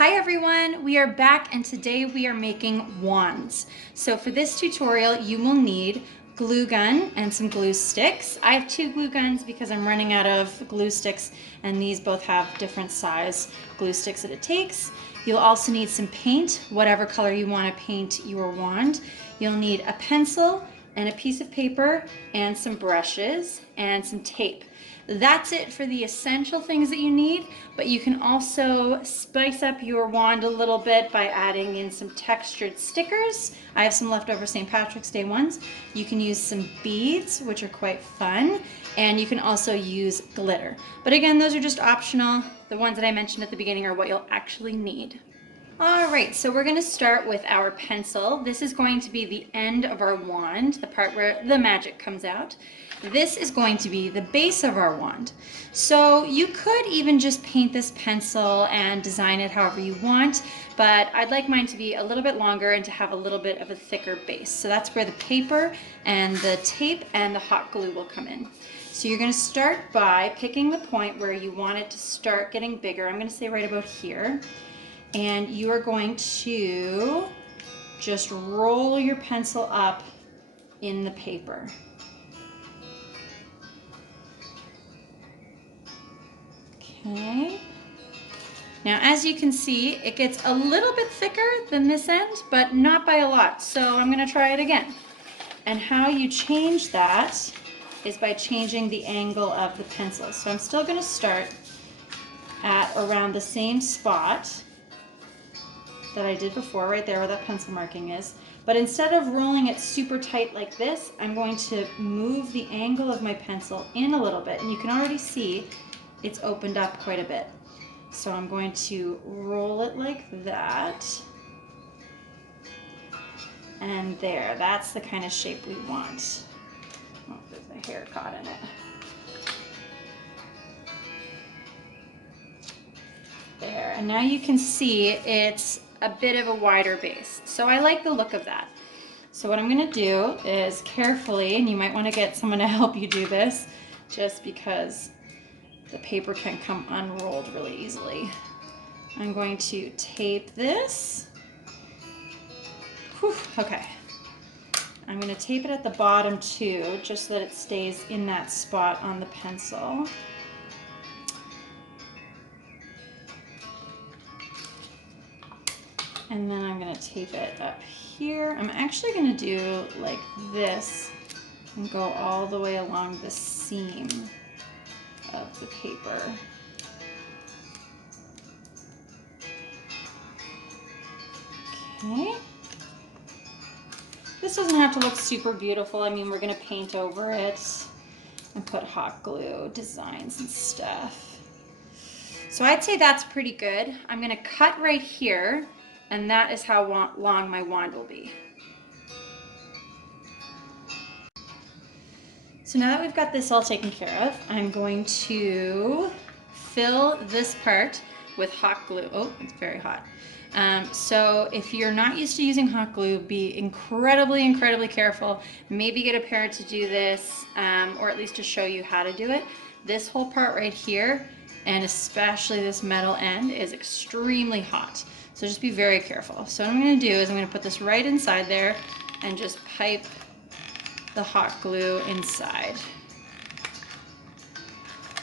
Hi everyone, we are back and today we are making wands. So for this tutorial you will need glue gun and some glue sticks. I have 2 glue guns because I'm running out of glue sticks and these both have different size glue sticks that it takes. You'll also need some paint, whatever color you want to paint your wand. You'll need a pencil and a piece of paper and some brushes and some tape. That's it for the essential things that you need, but you can also spice up your wand a little bit by adding in some textured stickers. I have some leftover St. Patrick's Day ones. You can use some beads, which are quite fun, and you can also use glitter. But again, those are just optional. The ones that I mentioned at the beginning are what you'll actually need. All right, so we're gonna start with our pencil. This is going to be the end of our wand, the part where the magic comes out. This is going to be the base of our wand. So you could even just paint this pencil and design it however you want, but I'd like mine to be a little bit longer and to have a little bit of a thicker base. So that's where the paper and the tape and the hot glue will come in. So you're gonna start by picking the point where you want it to start getting bigger. I'm gonna say right about here. And you are going to just roll your pencil up in the paper. Okay. Now, as you can see, it gets a little bit thicker than this end, but not by a lot. So I'm going to try it again. And how you change that is by changing the angle of the pencil. So I'm still going to start at around the same spot that I did before, right there where that pencil marking is. But instead of rolling it super tight like this, I'm going to move the angle of my pencil in a little bit. And you can already see it's opened up quite a bit. So I'm going to roll it like that. And there, that's the kind of shape we want. Oh, there's a hair caught in it. There, and now you can see it's a bit of a wider base. So I like the look of that. So what I'm gonna do is carefully, and you might wanna get someone to help you do this, just because the paper can come unrolled really easily. I'm going to tape this. Whew, okay. I'm gonna tape it at the bottom too, just so that it stays in that spot on the pencil. And then I'm gonna tape it up here. I'm actually gonna do like this and go all the way along the seam of the paper. Okay. This doesn't have to look super beautiful. I mean, we're gonna paint over it and put hot glue designs and stuff. So I'd say that's pretty good. I'm gonna cut right here, and that is how long my wand will be. So now that we've got this all taken care of, I'm going to fill this part with hot glue. Oh, it's very hot. So if you're not used to using hot glue, be incredibly careful. Maybe get a parent to do this, or at least to show you how to do it. This whole part right here, and especially this metal end, is extremely hot. So just be very careful. So what I'm gonna do is I'm gonna put this right inside there and just pipe the hot glue inside.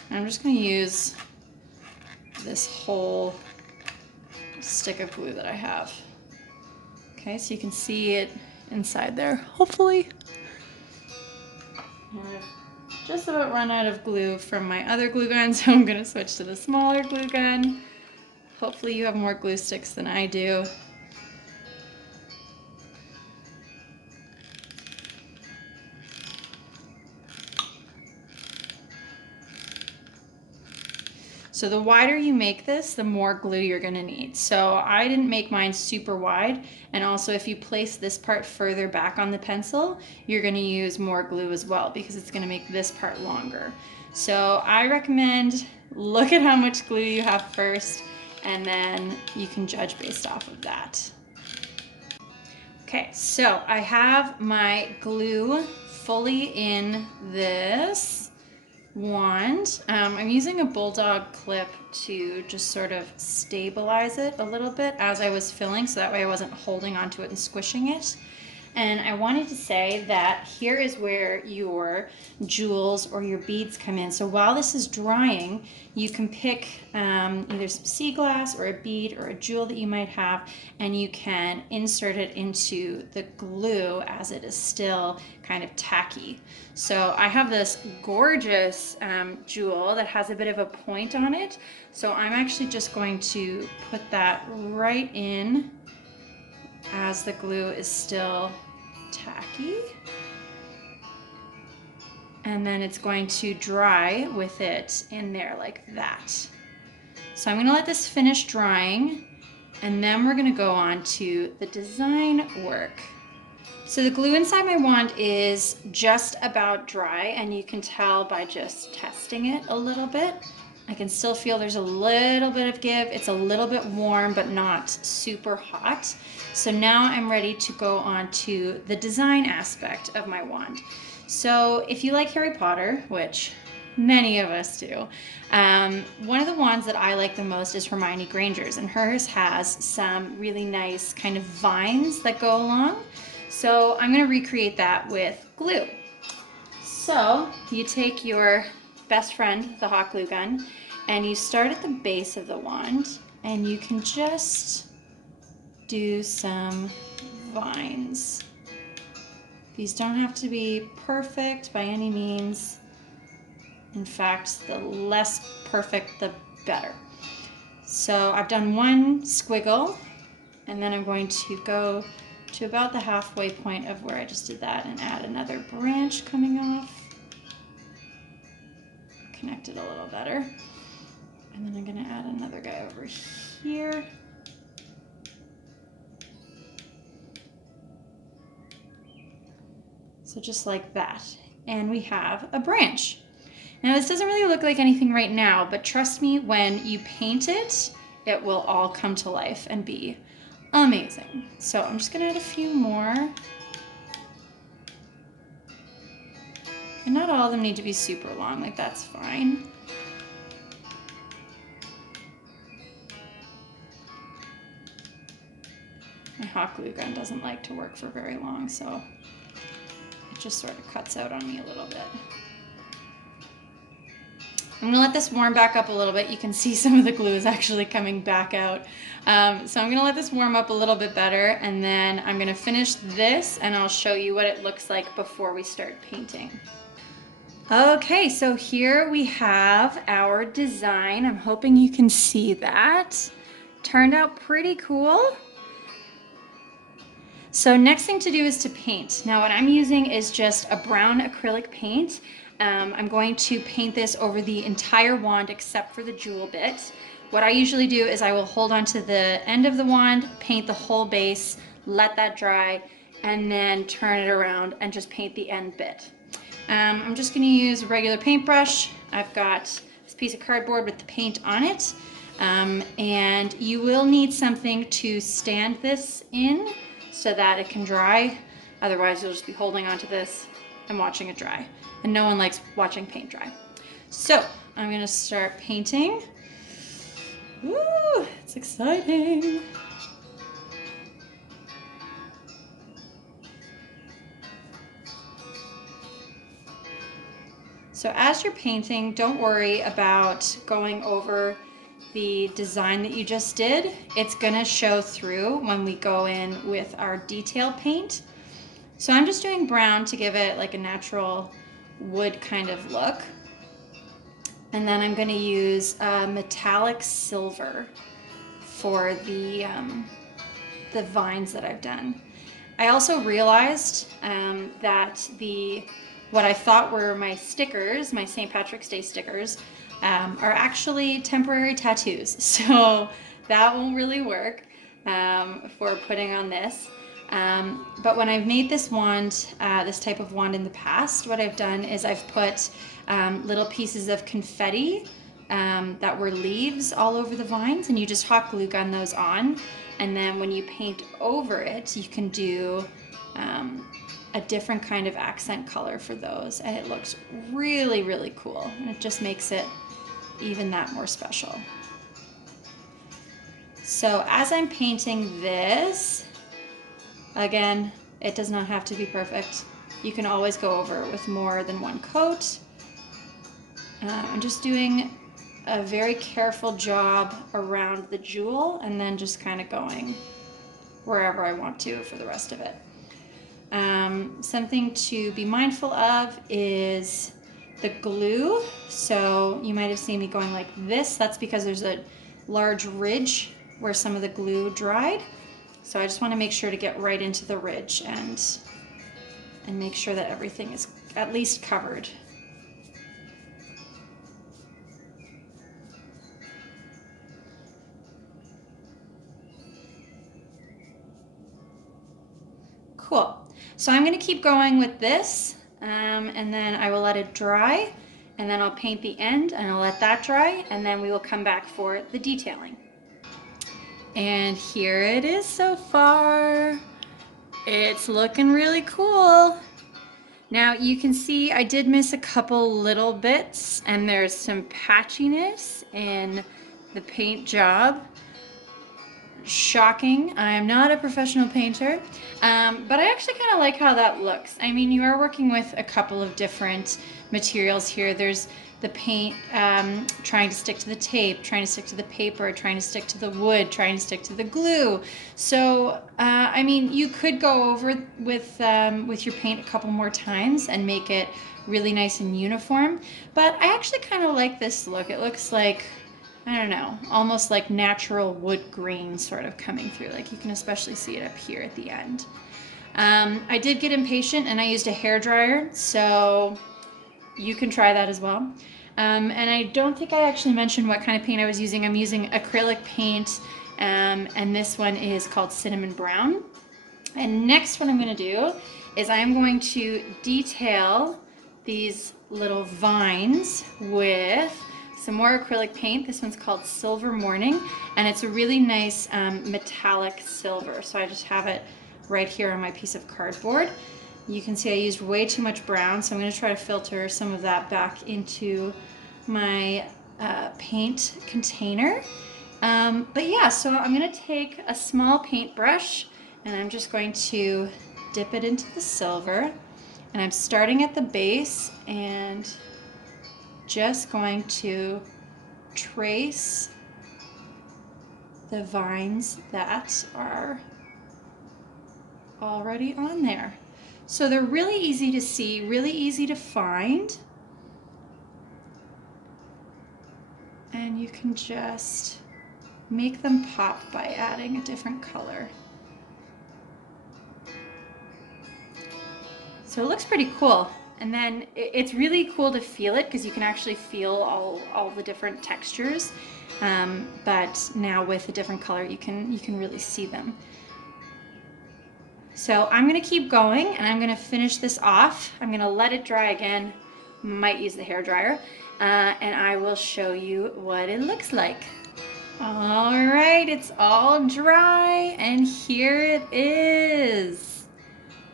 And I'm just gonna use this whole stick of glue that I have. Okay, so you can see it inside there, hopefully. I've just about run out of glue from my other glue gun, so I'm gonna switch to the smaller glue gun. Hopefully you have more glue sticks than I do. So the wider you make this, the more glue you're gonna need. So I didn't make mine super wide, and also if you place this part further back on the pencil, you're gonna use more glue as well because it's gonna make this part longer. So I recommend look at how much glue you have first, and then you can judge based off of that. Okay, so I have my glue fully in this wand. I'm using a bulldog clip to just sort of stabilize it a little bit as I was filling, so that way I wasn't holding onto it and squishing it. And I wanted to say that here is where your jewels or your beads come in. So while this is drying, you can pick either some sea glass or a bead or a jewel that you might have, and you can insert it into the glue as it is still kind of tacky. So I have this gorgeous jewel that has a bit of a point on it. So I'm actually just going to put that right in as the glue is still tacky, and then it's going to dry with it in there like that. So I'm going to let this finish drying, and then we're going to go on to the design work. So the glue inside my wand is just about dry, and you can tell by just testing it a little bit. I can still feel there's a little bit of give. It's a little bit warm, but not super hot. So now I'm ready to go on to the design aspect of my wand. So if you like Harry Potter, which many of us do, one of the wands that I like the most is Hermione Granger's, and hers has some really nice kind of vines that go along. So I'm gonna recreate that with glue. So you take your best friend, the hot glue gun, and you start at the base of the wand, and you can just do some vines. These don't have to be perfect by any means. In fact, the less perfect, the better. So I've done one squiggle, and then I'm going to go to about the halfway point of where I just did that and add another branch coming off. Connect it a little better. And then I'm gonna add another guy over here. So just like that. And we have a branch. Now this doesn't really look like anything right now, but trust me, when you paint it, it will all come to life and be amazing. So I'm just gonna add a few more. And not all of them need to be super long, like that's fine. My hot glue gun doesn't like to work for very long, so it just sort of cuts out on me a little bit. I'm gonna let this warm back up a little bit. You can see some of the glue is actually coming back out. So I'm gonna let this warm up a little bit better, and then I'm gonna finish this and I'll show you what it looks like before we start painting. Okay, so here we have our design. I'm hoping you can see that. Turned out pretty cool. So next thing to do is to paint. Now what I'm using is just a brown acrylic paint. I'm going to paint this over the entire wand except for the jewel bit. What I usually do is I will hold on to the end of the wand, paint the whole base, let that dry, and then turn it around and just paint the end bit. I'm just going to use a regular paintbrush. I've got this piece of cardboard with the paint on it, and you will need something to stand this in so that it can dry. Otherwise you'll just be holding onto this and watching it dry, and no one likes watching paint dry. So I'm going to start painting. Woo, it's exciting. So as you're painting, don't worry about going over the design that you just did. It's gonna show through when we go in with our detail paint. So I'm just doing brown to give it like a natural wood kind of look. And then I'm gonna use metallic silver for the vines that I've done. I also realized that what I thought were my stickers, my St. Patrick's Day stickers, are actually temporary tattoos. So that won't really work for putting on this. But when I've made this wand, this type of wand in the past, what I've done is I've put little pieces of confetti that were leaves all over the vines, and you just hot glue gun those on. And then when you paint over it, you can do a different kind of accent color for those, and it looks really, really cool. And it just makes it even that more special. So as I'm painting this, again, it does not have to be perfect. You can always go over it with more than one coat. I'm just doing a very careful job around the jewel and then just kind of going wherever I want to for the rest of it. Something to be mindful of is the glue. So you might have seen me going like this. That's because there's a large ridge where some of the glue dried. So I just want to make sure to get right into the ridge and make sure that everything is at least covered. Cool. So I'm going to keep going with this, and then I will let it dry, and then I'll paint the end, and I'll let that dry, and then we will come back for the detailing. And here it is so far. It's looking really cool. Now you can see I did miss a couple little bits, and there's some patchiness in the paint job. Shocking. I'm not a professional painter, but I actually kind of like how that looks. I mean, you are working with a couple of different materials here. There's the paint trying to stick to the tape, trying to stick to the paper, trying to stick to the wood, trying to stick to the glue. So, I mean, you could go over with your paint a couple more times and make it really nice and uniform, but I actually kind of like this look. It looks like, I don't know, almost like natural wood grain sort of coming through. Like you can especially see it up here at the end. I did get impatient and I used a hairdryer, so you can try that as well. And I don't think I actually mentioned what kind of paint I was using. I'm using acrylic paint, and this one is called Cinnamon Brown. And next what I'm going to do is I'm going to detail these little vines with some more acrylic paint. This one's called Silver Morning, and it's a really nice metallic silver. So I just have it right here on my piece of cardboard. You can see I used way too much brown, so I'm going to try to filter some of that back into my paint container. But yeah, so I'm going to take a small paintbrush and I'm just going to dip it into the silver, and I'm starting at the base and just going to trace the vines that are already on there. So they're really easy to see, really easy to find, and you can just make them pop by adding a different color. So it looks pretty cool. And then it's really cool to feel it because you can actually feel all the different textures. But now with a different color, you can really see them. So I'm going to keep going and I'm going to finish this off. I'm going to let it dry again. Might use the hairdryer, and I will show you what it looks like. All right, it's all dry, and here it is.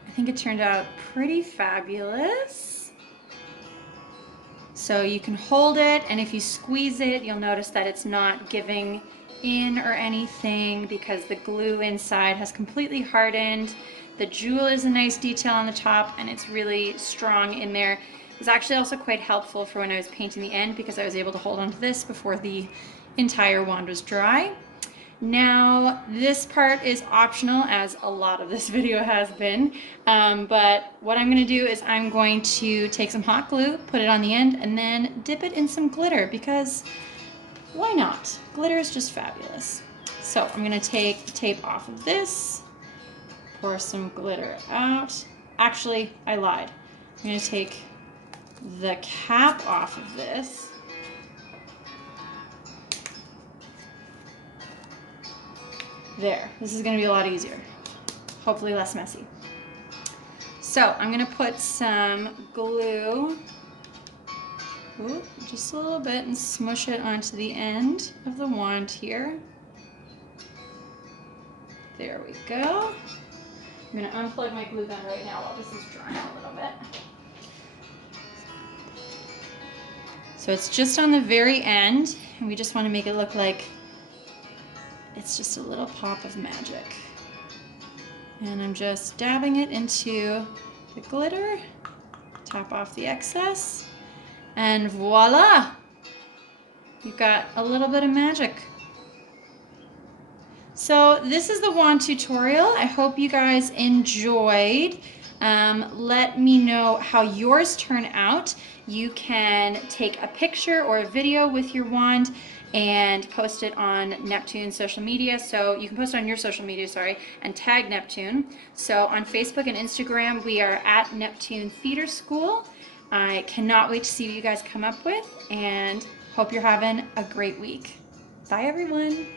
I think it turned out pretty fabulous. So you can hold it, and if you squeeze it, you'll notice that it's not giving in or anything because the glue inside has completely hardened. The jewel is a nice detail on the top, and it's really strong in there. It's actually also quite helpful for when I was painting the end because I was able to hold on to this before the entire wand was dry. Now, this part is optional, as a lot of this video has been, but what I'm going to do is I'm going to take some hot glue, put it on the end, and then dip it in some glitter because why not? Glitter is just fabulous. So I'm going to take the tape off of this, pour some glitter out. Actually, I lied. I'm going to take the cap off of this. There, this is going to be a lot easier, hopefully less messy. So I'm going to put some glue, just a little bit, and smush it onto the end of the wand here. There we go. I'm going to unplug my glue gun right now while this is drying a little bit. So it's just on the very end, and we just want to make it look like it's just a little pop of magic. And I'm just dabbing it into the glitter, top off the excess, and voila! You've got a little bit of magic. So this is the wand tutorial. I hope you guys enjoyed. Let me know how yours turn out. You can take a picture or a video with your wand and post it on Neptune's social media. So you can post it on your social media, sorry, and tag Neptune. So on Facebook and Instagram, we are at Neptune Theatre School. I cannot wait to see what you guys come up with, and hope you're having a great week. Bye, everyone.